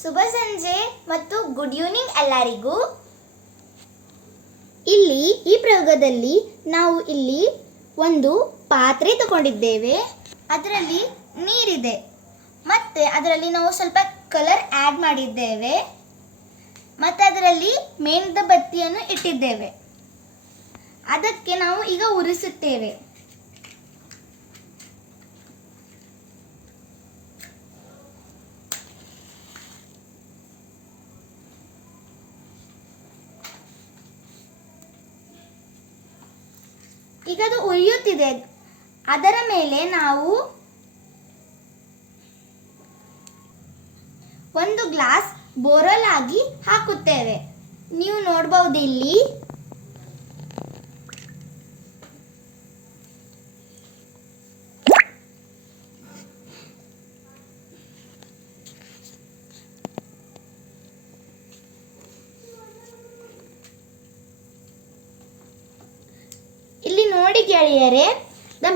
ಶುಭ ಸಂಜೆ ಮತ್ತು good evening ಎಲ್ಲರಿಗೂ. ಇಲ್ಲಿ ಈ ಪ್ರಯೋಗದಲ್ಲಿ ನಾವು ಇಲ್ಲಿ ಒಂದು ಪಾತ್ರೆ ತಗೊಂಡಿದ್ದೇವೆ. ಅದರಲ್ಲಿ ನೀರಿದೆ ಮತ್ತು ಅದರಲ್ಲಿ ನಾವು ಸ್ವಲ್ಪ ಕಲರ್ ಆ್ಯಡ್ ಮಾಡಿದ್ದೇವೆ ಮತ್ತು ಅದರಲ್ಲಿ ಮೇಣದ ಬತ್ತಿಯನ್ನು ಇಟ್ಟಿದ್ದೇವೆ. ಅದಕ್ಕೆ ನಾವು ಈಗ ಉರಿಸುತ್ತೇವೆ. ಈಗ ಅದು ಉರಿಯುತ್ತಿದೆ. ಅದರ ಮೇಲೆ ನಾವು ಒಂದು ಗ್ಲಾಸ್ ಬೋರಲ್ ಆಗಿ ಹಾಕುತ್ತೇವೆ. ನೀವು ನೋಡಬಹುದು ಇಲ್ಲಿ ನೋಡಿ ಗೆಳೆಯರೇ,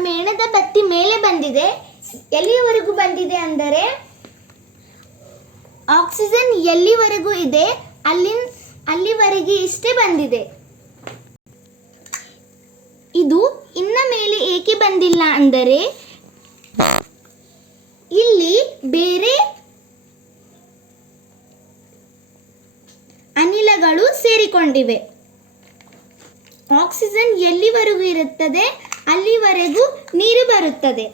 ಮೇಣದ ಬತ್ತಿ ಮೇಲೆ ಬಂದಿದೆ. ಎಲ್ಲಿವರೆಗೂ ಬಂದಿದೆ ಅಂದರೆ ಆಕ್ಸಿಜನ್ ಎಲ್ಲಿವರೆಗೂ ಇದೆ ಅಲ್ಲಿವರೆಗೆ ಇಷ್ಟೇ ಬಂದಿದೆ. ಇದು ಇನ್ನ ಮೇಲೆ ಏಕೆ ಬಂದಿಲ್ಲ ಅಂದರೆ ಇಲ್ಲಿ ಬೇರೆ ಅನಿಲಗಳು ಸೇರಿಕೊಂಡಿವೆ. ಆಕ್ಸಿಜನ್ ಎಲ್ಲಿವರೆಗೂ ಇರುತ್ತದೆ ಅಲ್ಲಿವರೆಗೂ ನೀರು ಬರುತ್ತದೆ.